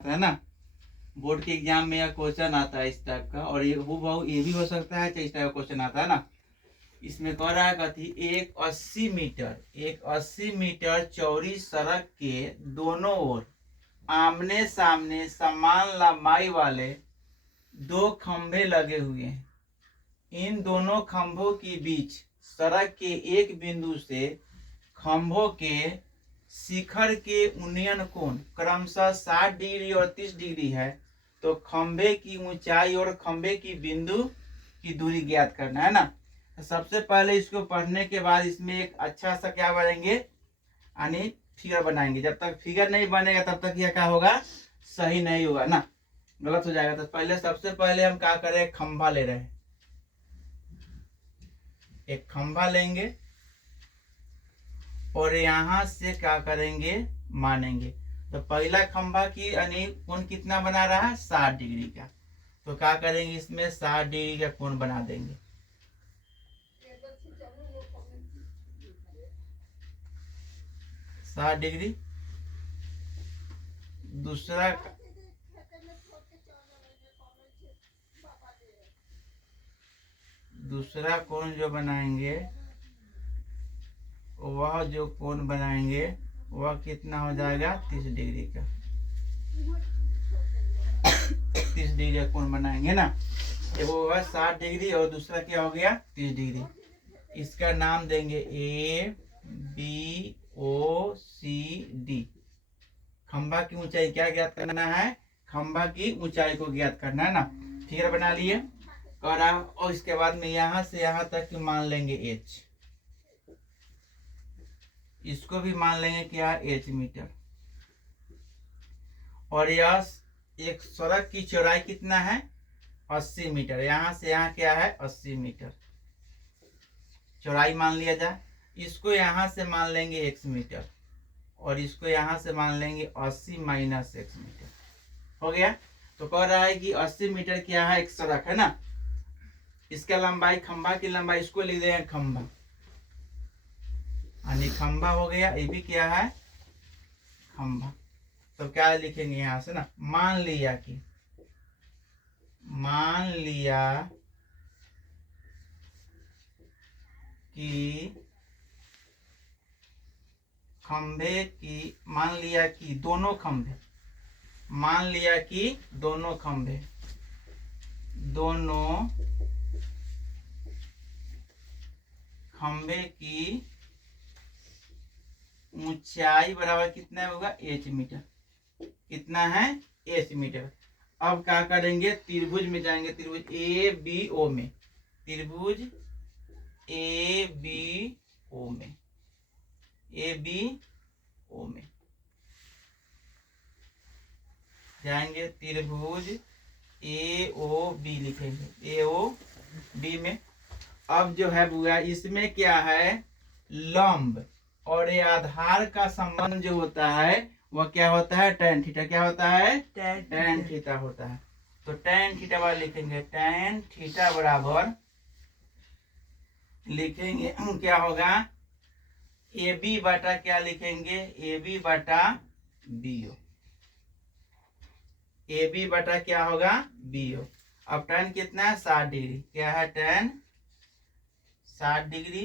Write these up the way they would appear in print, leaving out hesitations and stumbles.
है ना। बोर्ड के एग्जाम में यह क्वेश्चन आता है इस टाइप का, और ये वो ये भी हो सकता है इस टाइप का क्वेश्चन आता है ना। इसमें कह रहा है कथी, एक 80 मीटर चौड़ी सड़क के दोनों ओर आमने सामने समान लंबाई वाले दो खंभे लगे हुए हैं। इन दोनों खंभों के बीच सड़क के एक बिंदु से खंभों के शिखर के उन्नयन कोण क्रमशः 60 डिग्री और 30 डिग्री है। तो खंभे की ऊंचाई और खंभे की बिंदु की दूरी ज्ञात करना है ना। तो सबसे पहले इसको पढ़ने के बाद इसमें एक अच्छा सा क्या बनाएंगे, यानी फिगर बनाएंगे। जब तक फिगर नहीं बनेगा तब तक यह क्या होगा, सही नहीं होगा ना, गलत हो जाएगा। तो पहले सबसे पहले हम क्या करें, खंभा ले रहे हैं। एक खंभा लेंगे और यहां से क्या करेंगे, मानेंगे। तो पहला खंभा की यानी कोण कितना बना रहा है, 60 डिग्री का। तो क्या करेंगे, इसमें 60 डिग्री का कोण बना देंगे। साठ डिग्री। दूसरा कोण जो बनाएंगे, वह जो कोण बनाएंगे वह कितना हो जाएगा, 30 डिग्री का। 30 डिग्री का कोण बनाएंगे ना। वो होगा 60 डिग्री और दूसरा क्या हो गया, 30 डिग्री। इसका नाम देंगे ABOCD। खंभा की ऊंचाई क्या ज्ञात करना है, खंभा की ऊंचाई को ज्ञात करना है ना। फिगर बना लिए और इसके बाद में यहां से यहां तक मान लेंगे H। इसको भी मान लेंगे क्या, H मीटर। और यह एक सड़क की चौड़ाई कितना है, 80 मीटर। यहां से यहां क्या है, 80 मीटर चौड़ाई मान लिया जाए। इसको यहां से मान लेंगे x मीटर और इसको यहां से मान लेंगे 80 माइनस x मीटर। हो गया। तो कह रहा है कि 80 मीटर क्या है, एक सड़क है ना। इसका लंबाई, खंभा की लंबाई, इसको लिख देंगे खंभा, यानी खंभा हो गया। ये भी क्या है, खंभा। तो क्या लिखेंगे यहां से ना, मान लिया कि खंभे की, मान लिया कि दोनों खंभे की ऊंचाई बराबर कितना होगा, H मीटर। कितना है, H मीटर। अब क्या करेंगे, त्रिभुज में जाएंगे, त्रिभुज ABO में, त्रिभुज ABO में जाएंगे। त्रिभुज AOB लिखेंगे, AOB में। अब जो है बुआ, इसमें क्या है, लंब और ये आधार का संबंध जो होता है वह क्या होता है, tan थीटा। क्या होता है, tan थीटा होता है। तो tan थीटा वाला लिखेंगे, tan थीटा बराबर लिखेंगे क्या होगा, AB बटा क्या लिखेंगे, AB बटा BO। AB बटा क्या होगा, BO। अब tan कितना है, 60 डिग्री। क्या है, tan 60 डिग्री।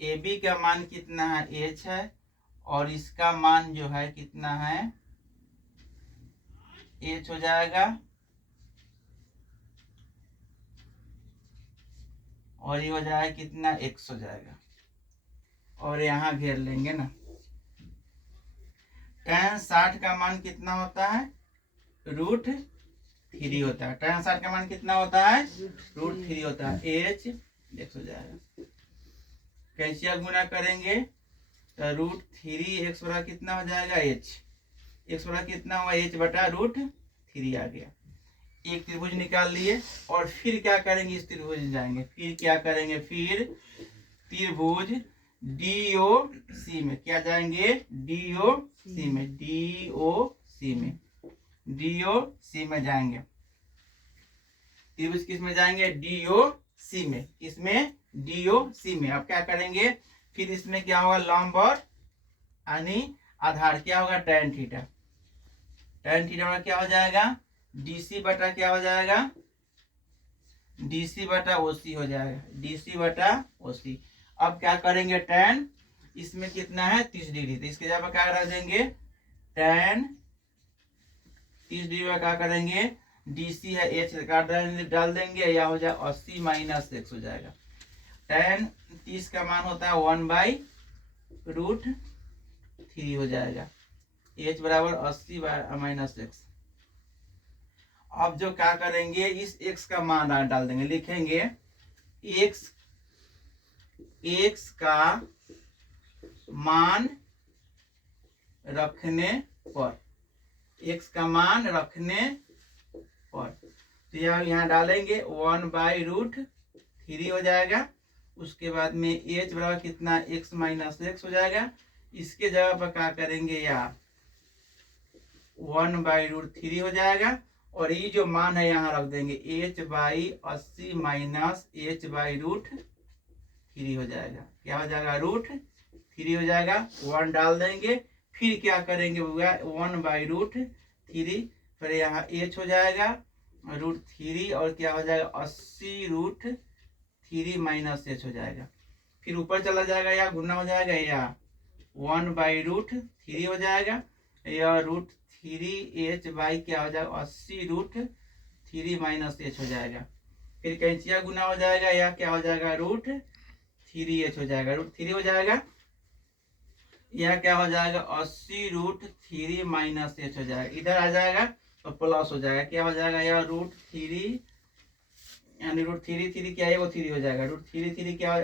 AB का मान कितना है, H है, और इसका मान जो है कितना है, H हो जाएगा, और ये हो जाएगा कितना, X हो जाएगा। और यहाँ घेर लेंगे ना। tan 60 का मान कितना होता है, √3 होता है। tan 60 का मान कितना होता है, √3 होता है। H X हो जाएगा। कैंसिया गुना करेंगे तो √3 x बड़ा कितना हो जाएगा, x बड़ा कितना हुआ, H बटा √3 आ गया। एक त्रिभुज निकाल लिए। और फिर क्या करेंगे, इस त्रिभुज में जाएंगे, फिर क्या करेंगे, फिर त्रिभुज DOC में क्या जाएंगे, DOC में जाएंगे। त्रिभुज किस में जाएंगे, DOC में। इसमें DOC में अब क्या करेंगे, फिर इसमें क्या होगा, लंब और यानी आधार क्या होगा, tan थीटा। tan थीटा बराबर क्या हो जाएगा, DC बटा क्या हो जाएगा, DC बटा OC हो जाएगा, DC बटा OC। अब क्या करेंगे, tan इसमें कितना है 30 डिग्री, तो इसके जगह क्या रख देंगे, tan 30 डिग्री में क्या करेंगे, DC है H डाल देंगे, या हो जाए 80 माइनस x हो जाएगा। tan 30 का मान होता है 1/√3 हो जाएगा, H बराबर 80 माइनस x। अब जो क्या करेंगे, इस x का मान डाल देंगे, लिखेंगे x का मान रखने पर, x का मान रखने पर, तो यहाँ डालेंगे 1/√3 हो जाएगा। उसके बाद में h बराबर कितना, x माइनस x हो जाएगा। इसके जगह पर क्या करेंगे, या 1/√3 हो जाएगा, और ये जो मान है यहाँ रख देंगे h/80 माइनस h/√3 हो जाएगा। क्या हो जाएगा, √3 हो जाएगा, 1 डाल देंगे, फिर क्या करेंगे, 1/√3, फिर यहाँ h हो जाएगा √3, और क्या हो जाएगा 80√3 माइनस h हो जाएगा। फिर ऊपर चला जाएगा, या गुना हो जाएगा, या 1/√3 हो जाएगा, या √3h बाई क्या हो जाएगा 80√3 माइनस h हो जाएगा। फिर कैंचिया गुना हो जाएगा, या क्या हो जाएगा √3h हो जाएगा, √3 हो जाएगा, यह क्या हो जाएगा 80√3 माइनस h हो जाएगा। इधर आ जाएगा तो प्लस हो जाएगा, क्या हो जाएगा, यह √3 यानी √3 क्या है, वो 3 हो जाएगा, √3 क्या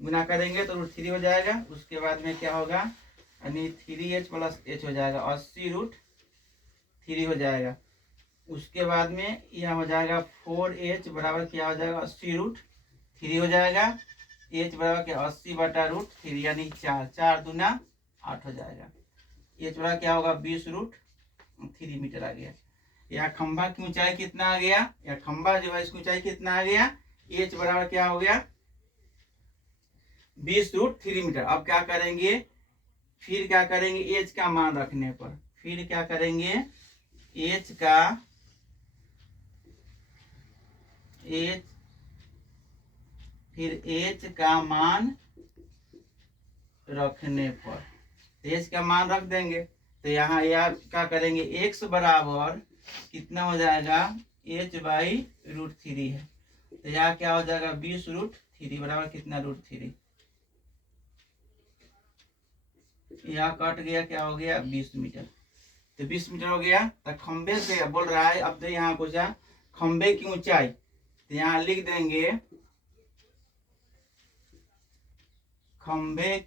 गुना करेंगे तो √3 हो जाएगा। उसके बाद में क्या होगा, यानी 3h प्लस h हो जाएगा, 80√3 हो जाएगा। उसके बाद में यह हो जाएगा 4h बराबर क्या हो जाएगा 80√3 हो जाएगा। h बराबर क्या 80/√3 यानी 4 दूना 8 हो जाएगा। h बराबर क्या होगा 20√3 मीटर आ गया। यह खंभा की ऊंचाई कितना आ गया, यह खंभा जो है इसकी ऊंचाई कितना आ गया, h बराबर क्या हो गया 20√3 मीटर। अब क्या करेंगे, फिर क्या करेंगे h का मान रखने पर, फिर क्या करेंगे h का मान रखने पर, h का मान रख देंगे, तो यहाँ या क्या करेंगे x बराबर कितना हो जाएगा h/√3 है, तो यहाँ क्या हो जाएगा 20√3 बराबर कितना √3, यहाँ कट गया, क्या हो गया 20 मीटर, तो 20 मीटर हो गया। तो खंबे से बोल रहा है, अब तो यहाँ कुछ खंबे की ऊंचाई, तो यहाँ लिख देंगे खंबे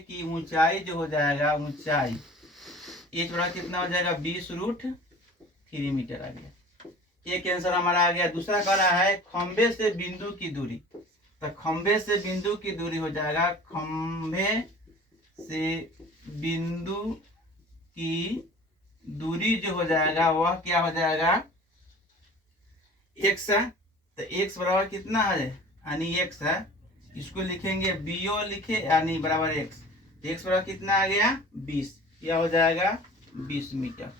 की ऊंचाई जो हो जाएगा, ऊंचाई h बराबर कितना हो जाएगा 20√3 मीटर आ गया। एक आंसर हमारा आ गया। दूसरा कह रहा है खंबे से बिंदु की दूरी, तो खंबे से बिंदु की दूरी हो जाएगा, खंबे से बिंदु की दूरी जो हो जाएगा वह क्या हो जाएगा x है, तो x बराबर कितना है यानी x है, इसको लिखेंगे BO लिखे यानी बराबर x, तो x बराबर कितना आ गया 20, यह हो जाएगा 20 मीटर।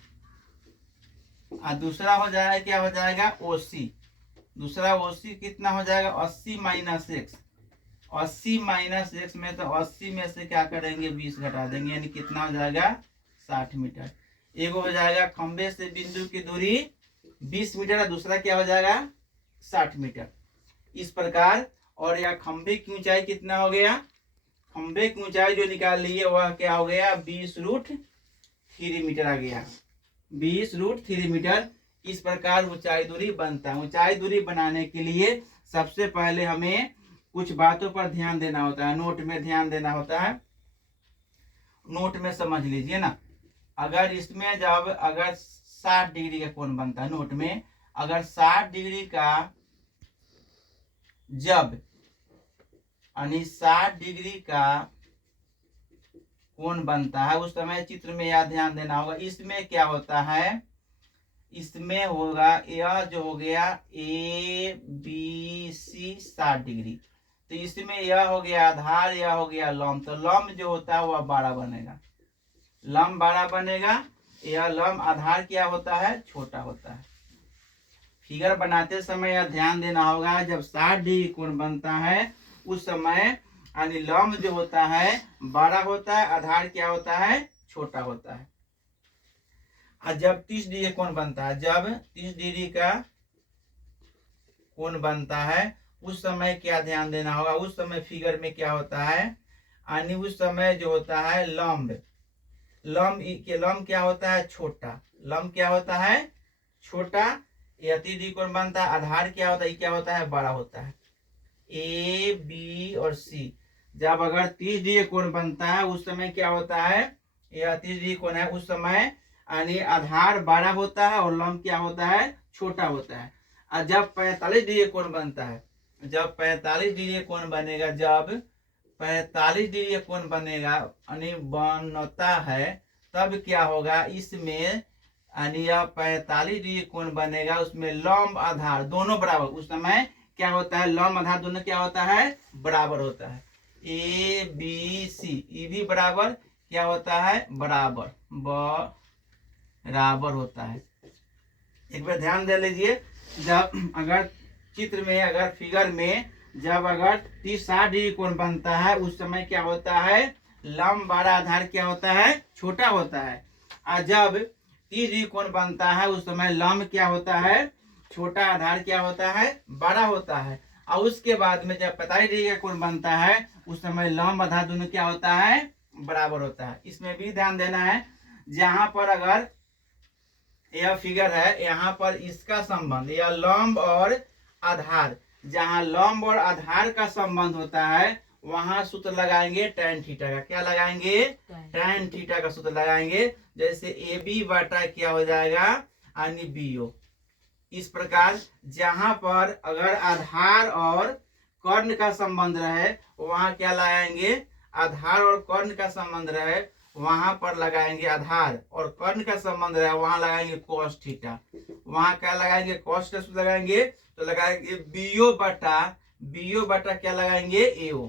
और दूसरा हो जाएगा क्या हो जाएगा OC, दूसरा OC कितना हो जाएगा 80 माइनस x, 80 माइनस x में तो 80 में से क्या करेंगे 20 घटा देंगे, यानी कितना हो जाएगा 60 मीटर। एक हो जाएगा खंबे से बिंदु की दूरी 20 मीटर, दूसरा क्या हो जाएगा 60 मीटर, इस प्रकार। और यह खंबे की ऊंचाई कितना हो गया, खंबे की ऊंचाई जो निकाल लिए वह क्या हो गया 20√3 मीटर आ गया, 20√3 मीटर। इस प्रकार ऊंचाई दूरी बनता है। ऊंचाई दूरी बनाने के लिए सबसे पहले हमें कुछ बातों पर ध्यान देना होता है, नोट में ध्यान देना होता है, नोट में समझ लीजिए ना। अगर इसमें जब अगर 60 डिग्री का कोण बनता है, नोट में अगर 60 डिग्री का जब यानी 60 डिग्री का कोण बनता है उस समय चित्र में यह ध्यान देना होगा। इसमें क्या होता है, इसमें होगा यह जो हो गया ABC 60 डिग्री, तो इसमें यह हो गया आधार, यह हो गया लंब, तो लंब जो होता है वह 12 बनेगा, लंब 12 बनेगा। यह लंब आधार क्या होता है, छोटा होता है। फिगर बनाते समय यह ध्यान देना होगा, जब 60 डिग्री कोण बनता है उस समय यानी लंब जो होता है 12 होता है, आधार क्या होता है, छोटा होता है। और जब 30 डिग्री कोण बनता है, जब 30 डिग्री का कोण बनता है उस समय क्या ध्यान देना होगा, उस समय फिगर में क्या होता है, यानी उस समय जो होता है लंब लंब क्या होता है, छोटा, लंब क्या होता है, छोटा। या 30 डिग्री कोण बनता है, आधार क्या होता है, क्या होता है, बड़ा होता है। ए बी और सी, जब अगर 30 डिग्री कोण बनता है उस समय क्या होता है, यह 30 डिग्री कोण है, उस समय यानी आधार बड़ा होता है और लंब क्या होता है, छोटा होता है। और जब 45 डिग्री कोण बनता है, जब 45 डिग्री कोण बनेगा, जब 45 डिग्री कोण बनेगा यानी बनता है, तब क्या होगा, इसमें यानी यह 45 डिग्री कोण बनेगा, उसमें लंब आधार दोनों बराबर, उस समय क्या होता है, लंब आधार दोनों क्या होता है, बराबर होता है। ए बी सी, ये भी बराबर क्या होता है, बराबर बराबर होता है। एक बार ध्यान दे लीजिए, जब अगर चित्र में, अगर फिगर में जब अगर 30-60 डिग्री कोण बनता है उस समय क्या होता है, लंब बड़ा आधार क्या होता है, छोटा होता है। और जब 30 डिग्री कोण बनता है उस समय लंब क्या होता है, छोटा, आधार क्या होता है, बड़ा होता है। और उसके बाद में जब 45 डिग्री का कोण बनता है उस समय लंब आधार दोनों क्या होता है, बराबर होता है। इसमें भी ध्यान देना है, जहां पर अगर यह फिगर है, यहाँ पर इसका संबंध, यह लंब और आधार, जहां लंब और आधार का संबंध होता है वहां सूत्र लगाएंगे tan थीटा का, क्या लगाएंगे, tan थीटा का सूत्र लगाएंगे। जैसे ए बी बटा क्या हो जाएगा, यानी बीओ। इस प्रकार जहां पर अगर आधार और कर्ण का संबंध रहे वहां क्या लगाएंगे, आधार और कर्ण का संबंध रहे वहां पर लगाएंगे आधार, और कर्ण का संबंध रहे वहां लगाएंगे cos थीटा, वहां क्या लगाएंगे, cos का सूत्र लगाएंगे, तो लगाएंगे बीओ बटा क्या लगाएंगे, एओ।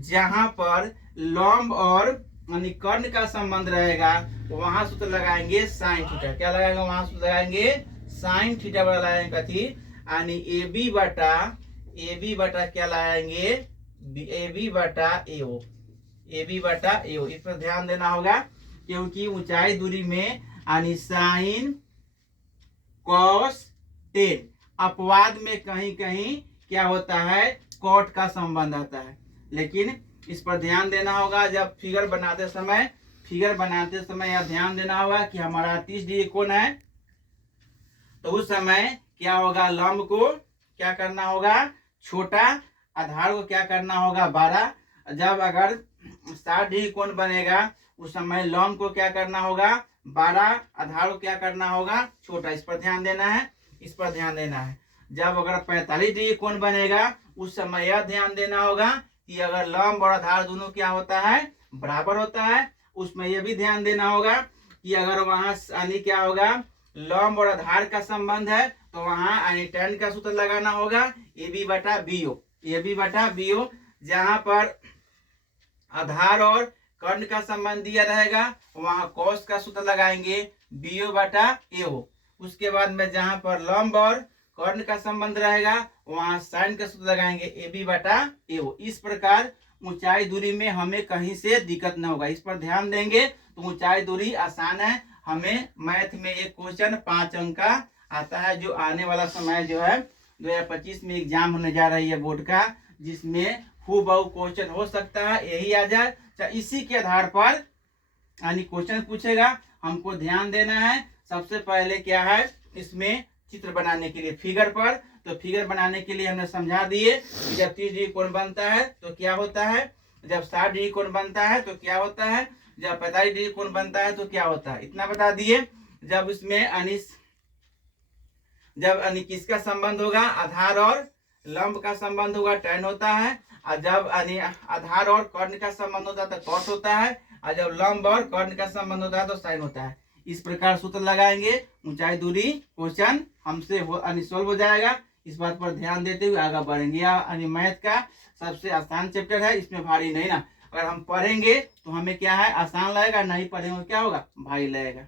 जहां पर लंब और यानी कर्ण का संबंध रहेगा वहां सूत्र लगाएंगे साइन थीटा, क्या लगाएंगे, वहां सूत्र लगाएंगे साइन थीटा बटा लगाएंगे कथी, यानी ए बी बटा क्या लगाएंगे, ए बी बटा एओ, ए बी बटा एओ। इस पर ध्यान देना होगा, क्योंकि ऊंचाई दूरी में यानी साइन कॉस टेन, अपवाद में कहीं कहीं क्या होता है, कॉट का संबंध आता है। लेकिन इस पर ध्यान देना होगा, जब फिगर बनाते समय यह ध्यान देना होगा कि हमारा 30 डिग्री कोण है, तो उस समय क्या होगा, लंब को क्या करना होगा, छोटा, आधार को क्या करना होगा, 12। जब अगर 60 डिग्री कोण बनेगा उस समय लंब को क्या करना होगा, 12, आधार को क्या करना होगा, छोटा। इस पर ध्यान देना है, इस पर ध्यान देना है। जब अगर 45 डिग्री कोण बनेगा उस समय यह ध्यान देना होगा कि अगर लंब और आधार दोनों क्या होता है, बराबर होता है। उसमें यह भी ध्यान देना होगा कि अगर वहां यानी क्या होगा, लंब और आधार का संबंध है तो वहां यानी tan का सूत्र लगाना होगा, ए बी बटा बीओ। जहां पर आधार और कर्ण का संबंध दिया रहेगा वहां cos का सूत्र लगाएंगे, बीओ बटा एओ। उसके बाद में जहां पर लंब और कर्ण का संबंध रहेगा वहां साइन का सूत्र लगाएंगे, ए बी बटा एओ। इस प्रकार ऊंचाई दूरी में हमें कहीं से दिक्कत न होगा, इस पर ध्यान देंगे तो ऊंचाई दूरी आसान है। हमें मैथ में एक क्वेश्चन 5 अंक का आता है, जो आने वाला समय जो है 2025 में एग्जाम होने जा रही है बोर्ड का, जिसमें हूबहू क्वेश्चन हो सकता है यही आ जाए, इसी के आधार पर यानी क्वेश्चन पूछेगा। हमको ध्यान देना है, सबसे पहले क्या है, इसमें चित्र बनाने के लिए फिगर पर, तो फिगर बनाने के लिए हमने समझा दिए कि जब 30 डिग्री कोण बनता है तो क्या होता है, जब 60 डिग्री कोण बनता है तो क्या होता है, जब 45 डिग्री कोण बनता है तो क्या होता है, इतना बता दिए। जब इसमें जब किसका संबंध होगा, आधार और लंब का संबंध होगा, tan होता है। और जब आधार और कर्ण का संबंध होता है तो cos होता है, और जब लंब और कर्ण का संबंध होता है तो sin होता है। इस प्रकार सूत्र लगाएंगे, ऊंचाई दूरी क्वेश्चन हमसे सोल्व हो जाएगा। इस बात पर ध्यान देते हुए आगे बढ़ेंगे। यानी मैथ का सबसे आसान चैप्टर है, इसमें भारी नहीं ना। अगर हम पढ़ेंगे तो हमें क्या है आसान लगेगा, नहीं पढ़ेंगे क्या होगा भारी लगेगा।